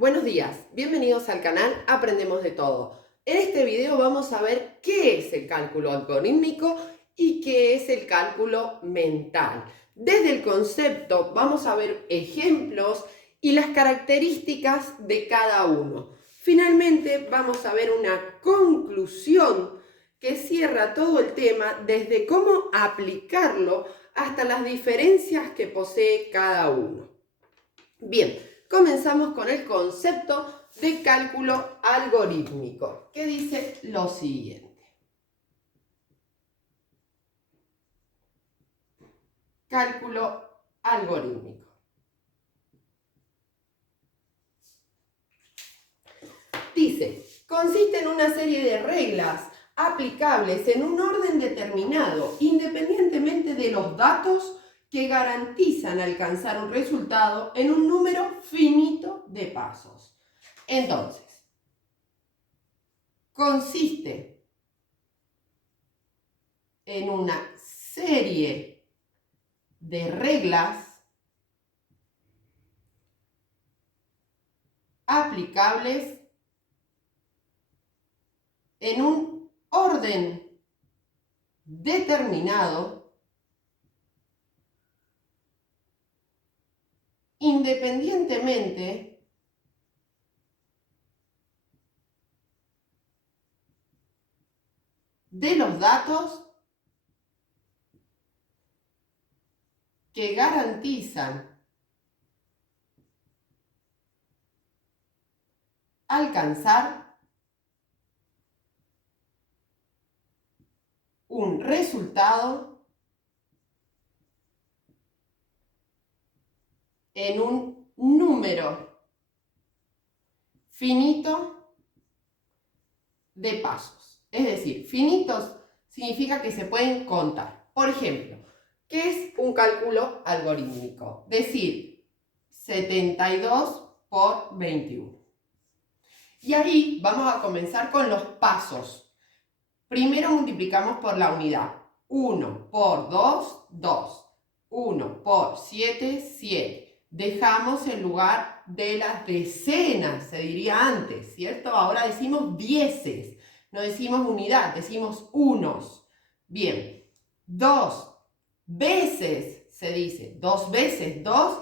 Buenos días, bienvenidos al canal Aprendemos de Todo. En este video vamos a ver qué es el cálculo algorítmico y qué es el cálculo mental. Desde el concepto vamos a ver ejemplos y las características de cada uno. Finalmente vamos a ver una conclusión que cierra todo el tema desde cómo aplicarlo hasta las diferencias que posee cada uno. Bien, comenzamos con el concepto de cálculo algorítmico, que dice lo siguiente. Cálculo algorítmico. Dice, consiste en una serie de reglas aplicables en un orden determinado, independientemente de los datos que garantizan alcanzar un resultado en un número finito de pasos. Entonces, consiste en una serie de reglas aplicables en un orden determinado, independientemente de los datos que garantizan alcanzar un resultado en un número finito de pasos. Es decir, finitos significa que se pueden contar. Por ejemplo, ¿qué es un cálculo algorítmico? Decir 72 por 21. Y ahí vamos a comenzar con los pasos. Primero multiplicamos por la unidad. 1 por 2, 2. 1 por 7, 7. Dejamos el lugar de las decenas, se diría antes, ¿cierto? Ahora decimos dieces, no decimos unidad, decimos unos. Bien, 2 veces, se dice, 2 veces 2,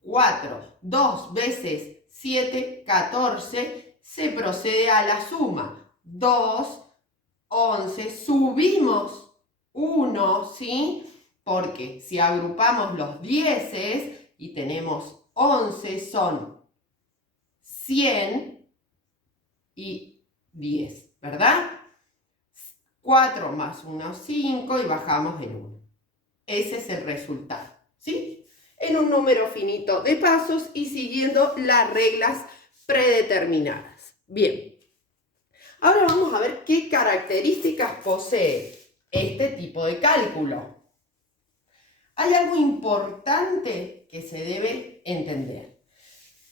4. 2 veces 7, 14. Se procede a la suma. 2, 11, subimos 1, ¿sí? Porque si agrupamos los dieces y tenemos 11 son 100 y 10, ¿verdad? 4 más 1, 5 y bajamos el 1. Ese es el resultado, ¿sí? En un número finito de pasos y siguiendo las reglas predeterminadas. Bien. Ahora vamos a ver qué características posee este tipo de cálculo. Hay algo importante que se debe entender.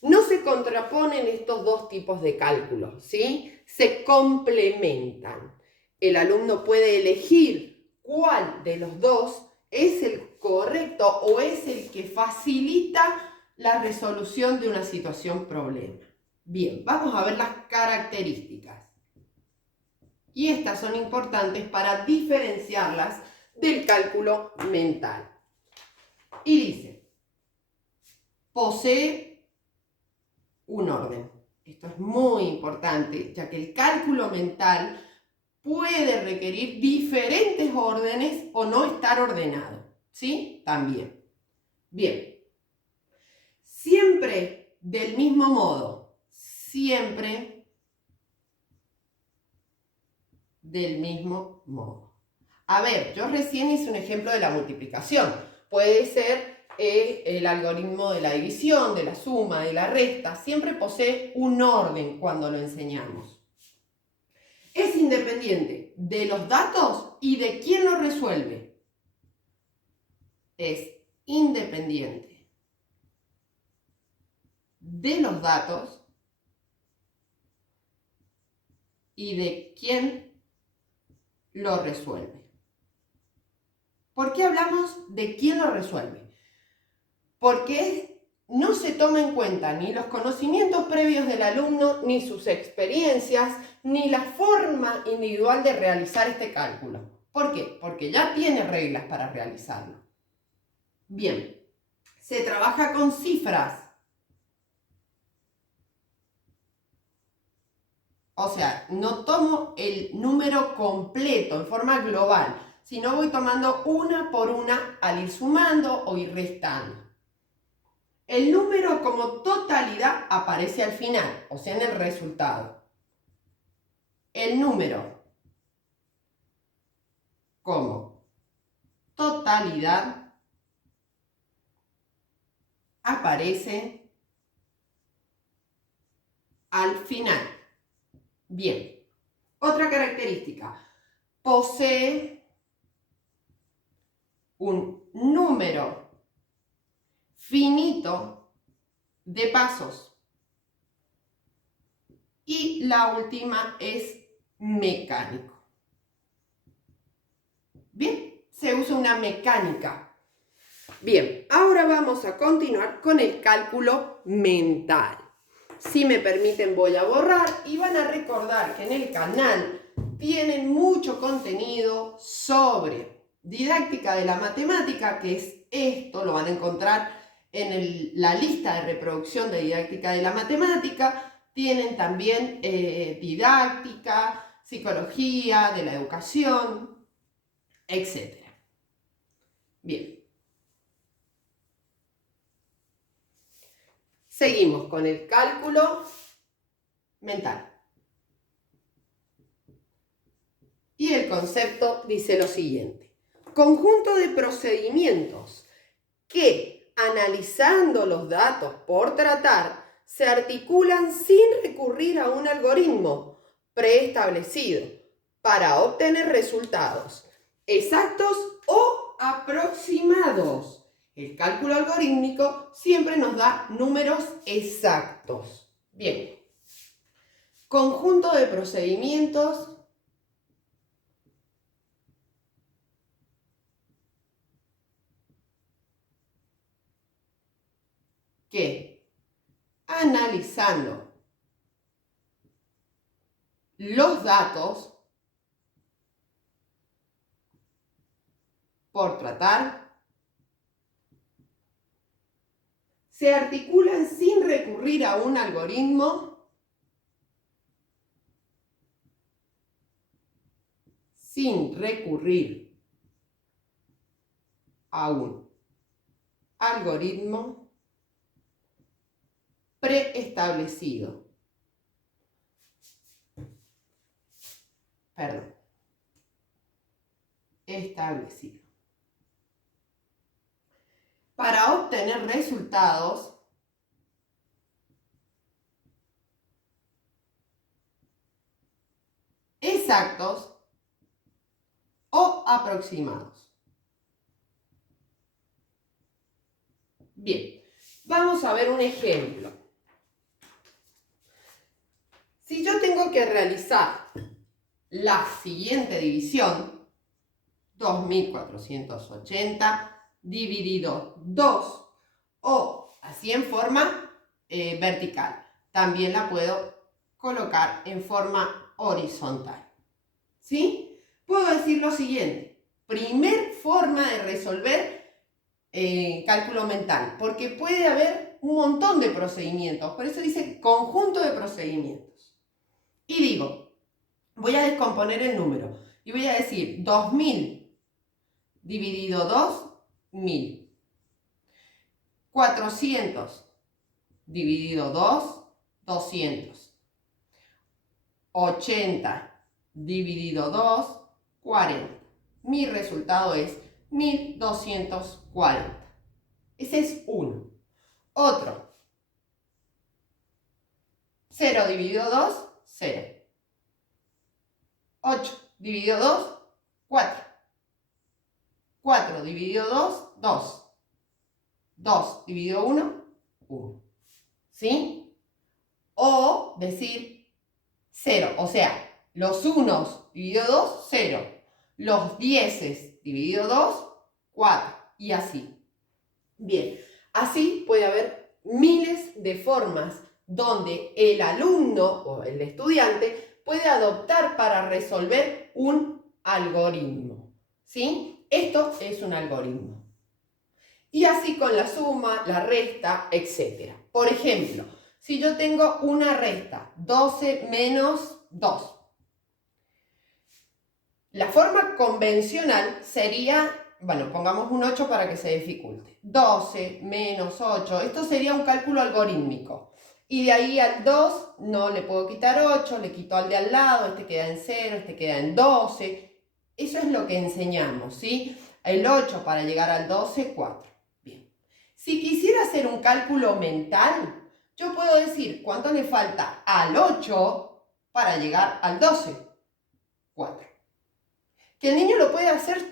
No se contraponen estos dos tipos de cálculos, ¿sí? Se complementan. El alumno puede elegir cuál de los dos es el correcto o es el que facilita la resolución de una situación problema. Bien, vamos a ver las características. Y estas son importantes para diferenciarlas del cálculo mental. Y dice, posee un orden. Esto es muy importante, ya que el cálculo mental puede requerir diferentes órdenes o no estar ordenado. ¿Sí? También. Bien. Siempre del mismo modo. Siempre del mismo modo. A ver, yo recién hice un ejemplo de la multiplicación. Puede ser el algoritmo de la división, de la suma, de la resta. Siempre posee un orden cuando lo enseñamos. Es independiente de los datos y de quién lo resuelve. Es independiente de los datos y de quién lo resuelve. ¿Por qué hablamos de quién lo resuelve? Porque no se toma en cuenta ni los conocimientos previos del alumno, ni sus experiencias, ni la forma individual de realizar este cálculo. ¿Por qué? Porque ya tiene reglas para realizarlo. Bien, se trabaja con cifras. O sea, no tomo el número completo en forma global, sino voy tomando una por una al ir sumando o ir restando. El número como totalidad aparece al final, o sea, en el resultado. El número como totalidad aparece al final. Bien, otra característica, posee un número finito de pasos. Y la última es mecánico. Bien, se usa una mecánica. Bien, ahora vamos a continuar con el cálculo mental. Si me permiten voy a borrar y van a recordar que en el canal tienen mucho contenido sobre didáctica de la matemática, que es esto, lo van a encontrar en la lista de reproducción de didáctica de la matemática. Tienen también didáctica, psicología de la educación, etc. Bien. Seguimos con el cálculo mental. Y el concepto dice lo siguiente: conjunto de procedimientos que, analizando los datos por tratar, se articulan sin recurrir a un algoritmo preestablecido para obtener resultados exactos o aproximados. El cálculo algorítmico siempre nos da números exactos. Bien. Conjunto de procedimientos que, analizando los datos por tratar, se articulan sin recurrir a un algoritmo, preestablecido. Establecido. Para obtener resultados exactos o aproximados. Bien, vamos a ver un ejemplo. Si yo tengo que realizar la siguiente división, 2480 dividido 2, o así en forma vertical. También la puedo colocar en forma horizontal. ¿Sí? Puedo decir lo siguiente: primer forma de resolver cálculo mental, porque puede haber un montón de procedimientos, por eso dice conjunto de procedimientos. Y digo, voy a descomponer el número y voy a decir 2000 dividido 2, 1000. 400 dividido 2, 200. 80 dividido 2, 40. Mi resultado es 1240. Ese es uno. Otro. 0 dividido 2, 0. 8 dividido 2, 4. 4 dividido 2, 2. 2 dividido 1, 1. ¿Sí? O decir 0. O sea, los unos dividido 2, 0. Los dieces dividido 2, 4. Y así. Bien. Así puede haber miles de formas donde el alumno o el estudiante puede adoptar para resolver un algoritmo, ¿sí? Esto es un algoritmo. Y así con la suma, la resta, etc. Por ejemplo, si yo tengo una resta, 12 menos 2. La forma convencional sería, bueno, pongamos un 8 para que se dificulte. 12 menos 8, esto sería un cálculo algorítmico. Y de ahí al 2 no le puedo quitar 8, le quito al de al lado, este queda en 0, este queda en 12. Eso es lo que enseñamos, ¿sí? El 8 para llegar al 12, 4. Bien. Si quisiera hacer un cálculo mental, yo puedo decir cuánto le falta al 8 para llegar al 12, 4. Que el niño lo puede hacer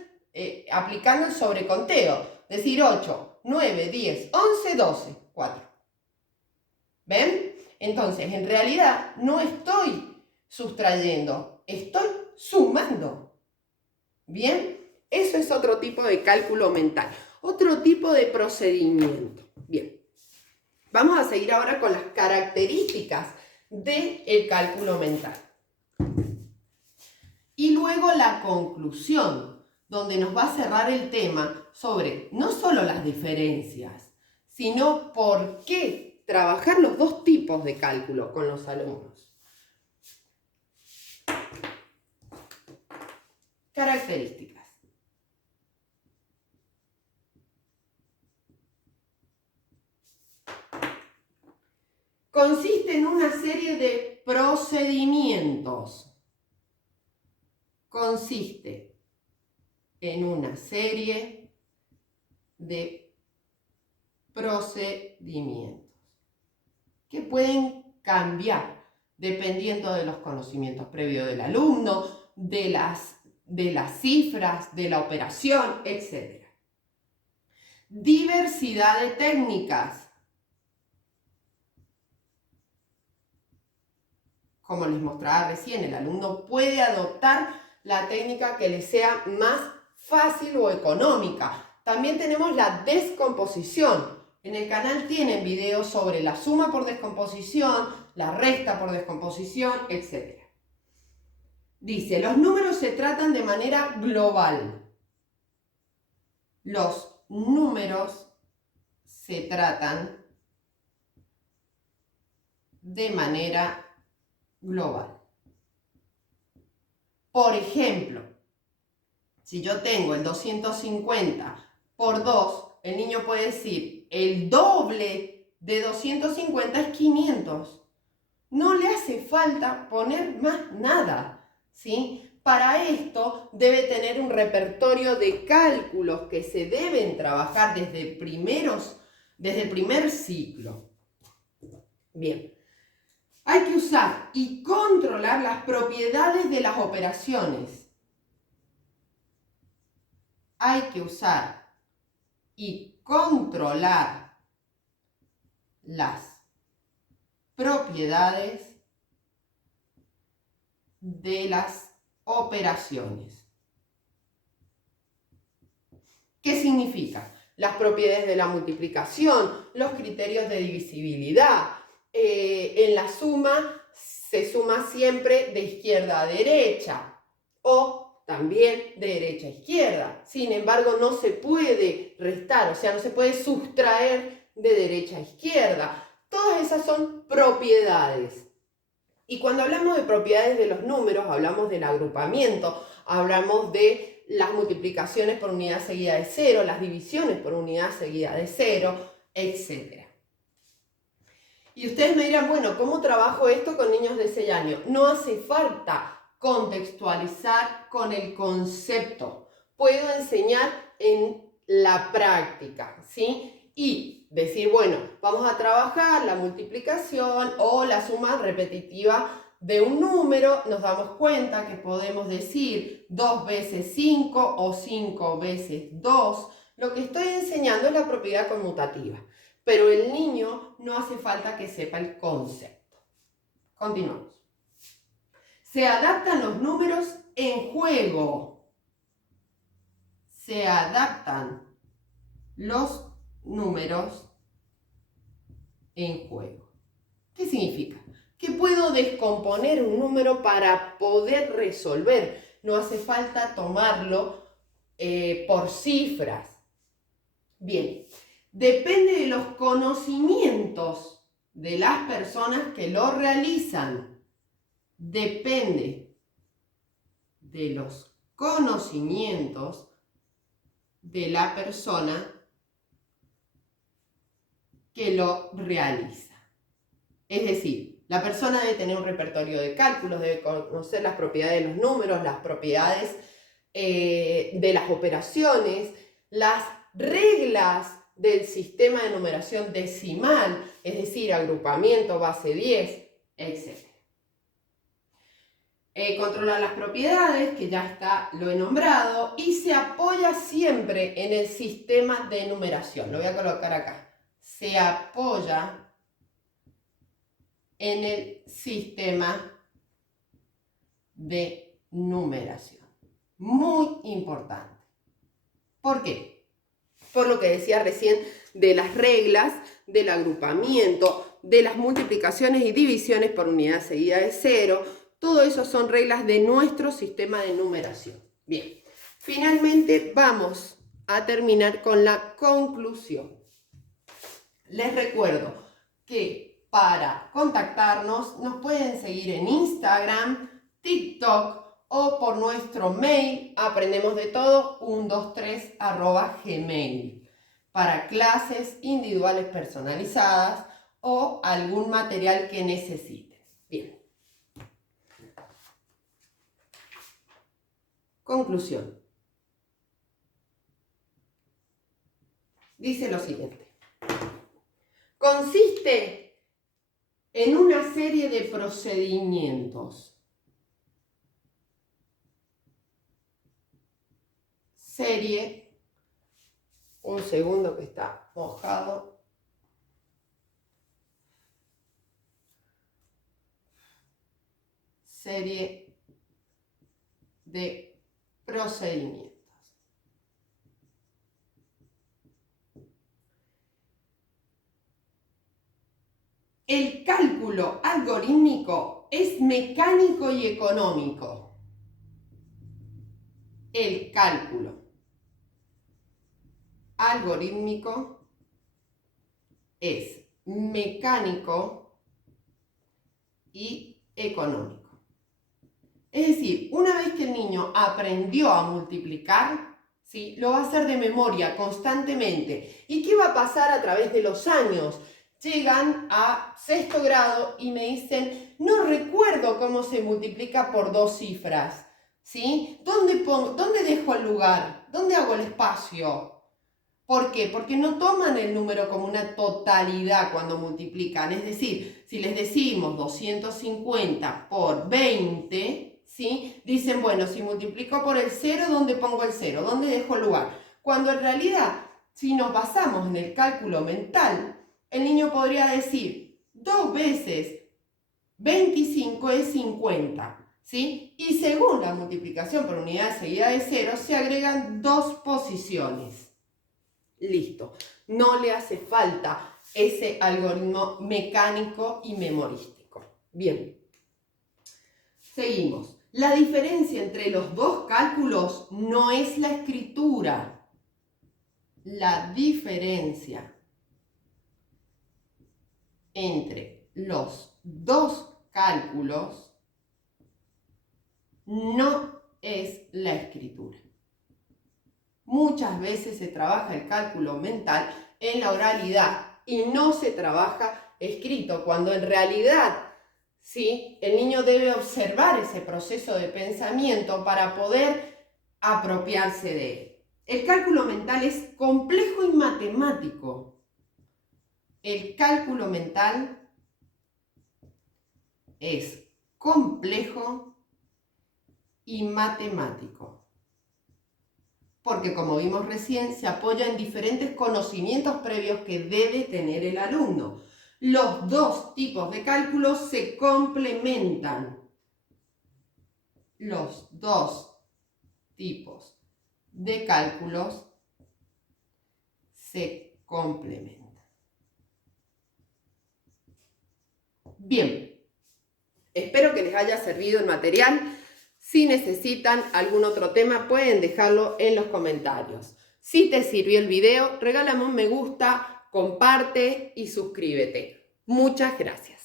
aplicando el sobreconteo. Decir 8, 9, 10, 11, 12, 4. ¿Ven? Entonces, en realidad no estoy sustrayendo, estoy sumando. ¿Bien? Eso es otro tipo de cálculo mental, otro tipo de procedimiento. Bien. Vamos a seguir ahora con las características del cálculo mental. Y luego la conclusión, donde nos va a cerrar el tema sobre no solo las diferencias, sino por qué trabajar los dos tipos de cálculo con los alumnos. Características. Consiste en una serie de procedimientos. Consiste en una serie de procedimientos que pueden cambiar dependiendo de los conocimientos previos del alumno, de las cifras, de la operación, etc. Diversidad de técnicas. Como les mostraba recién, el alumno puede adoptar la técnica que le sea más fácil o económica. También tenemos la descomposición. En el canal tienen videos sobre la suma por descomposición, la resta por descomposición, etc. Dice, los números se tratan de manera global. Los números se tratan de manera global. Por ejemplo, si yo tengo el 250 por 2, el niño puede decir, el doble de 250 es 500. No le hace falta poner más nada, ¿sí? Para esto debe tener un repertorio de cálculos que se deben trabajar desde el primer ciclo. Bien. Hay que usar y controlar las propiedades de las operaciones. Hay que usar y controlar las propiedades de las operaciones. ¿Qué significa? Las propiedades de la multiplicación, los criterios de divisibilidad. En la suma se suma siempre de izquierda a derecha o también de derecha a izquierda. Sin embargo, no se puede restar, o sea, no se puede sustraer de derecha a izquierda. Todas esas son propiedades. Y cuando hablamos de propiedades de los números, hablamos del agrupamiento, hablamos de las multiplicaciones por unidad seguida de 0, las divisiones por unidad seguida de 0, etc. Y ustedes me dirán, bueno, ¿cómo trabajo esto con niños de 6 años? No hace falta contextualizar con el concepto. Puedo enseñar en la práctica, ¿sí? Y decir, bueno, vamos a trabajar la multiplicación o la suma repetitiva de un número. Nos damos cuenta que podemos decir 2 veces 5 o 5 veces 2. Lo que estoy enseñando es la propiedad conmutativa. Pero el niño no hace falta que sepa el concepto. Continuamos. Se adaptan los números en juego. Se adaptan los números en juego. ¿Qué significa? Que puedo descomponer un número para poder resolver. No hace falta tomarlo por cifras. Bien, depende de los conocimientos de las personas que lo realizan. Depende de los conocimientos de la persona que lo realiza. Es decir, la persona debe tener un repertorio de cálculos, debe conocer las propiedades de los números, las propiedades de las operaciones, las reglas del sistema de numeración decimal, es decir, agrupamiento, base 10, etc. Controla las propiedades, que ya está, lo he nombrado, y se apoya siempre en el sistema de numeración. Lo voy a colocar acá. Se apoya en el sistema de numeración. Muy importante. ¿Por qué? Por lo que decía recién de las reglas, del agrupamiento, de las multiplicaciones y divisiones por unidad seguida de 0. Todo eso son reglas de nuestro sistema de numeración. Bien, finalmente vamos a terminar con la conclusión. Les recuerdo que para contactarnos nos pueden seguir en Instagram, TikTok o por nuestro mail aprendemosdetodo123@gmail para clases individuales personalizadas o algún material que necesiten. Bien. Conclusión. Dice lo siguiente. Consiste en una serie de procedimientos. Un segundo que está mojado. Serie de procedimientos. El cálculo algorítmico es mecánico y económico. El cálculo algorítmico es mecánico y económico. Es decir, una vez que el niño aprendió a multiplicar, ¿sí?, lo va a hacer de memoria constantemente. ¿Y qué va a pasar a través de los años? Llegan a 6º grado y me dicen, no recuerdo cómo se multiplica por 2 cifras, ¿sí? ¿Dónde dejo el lugar? ¿Dónde hago el espacio? ¿Por qué? Porque no toman el número como una totalidad cuando multiplican. Es decir, si les decimos 250 por 20, ¿sí?, dicen, bueno, si multiplico por el 0, ¿dónde pongo el 0? ¿Dónde dejo el lugar? Cuando en realidad, si nos basamos en el cálculo mental, el niño podría decir 2 veces 25 es 50, ¿sí? Y según la multiplicación por unidad seguida de 0, se agregan 2 posiciones. Listo. No le hace falta ese algoritmo mecánico y memorístico. Bien. Seguimos. La diferencia entre los dos cálculos no es la escritura. La diferencia entre los dos cálculos no es la escritura. Muchas veces se trabaja el cálculo mental en la oralidad y no se trabaja escrito, cuando en realidad, ¿sí?, el niño debe observar ese proceso de pensamiento para poder apropiarse de él. El cálculo mental es complejo y matemático. El cálculo mental es complejo y matemático. Porque, como vimos recién, se apoya en diferentes conocimientos previos que debe tener el alumno. Los dos tipos de cálculos se complementan. Los dos tipos de cálculos se complementan. Bien, espero que les haya servido el material. Si necesitan algún otro tema, pueden dejarlo en los comentarios. Si te sirvió el video, regálame un me gusta, comparte y suscríbete. Muchas gracias.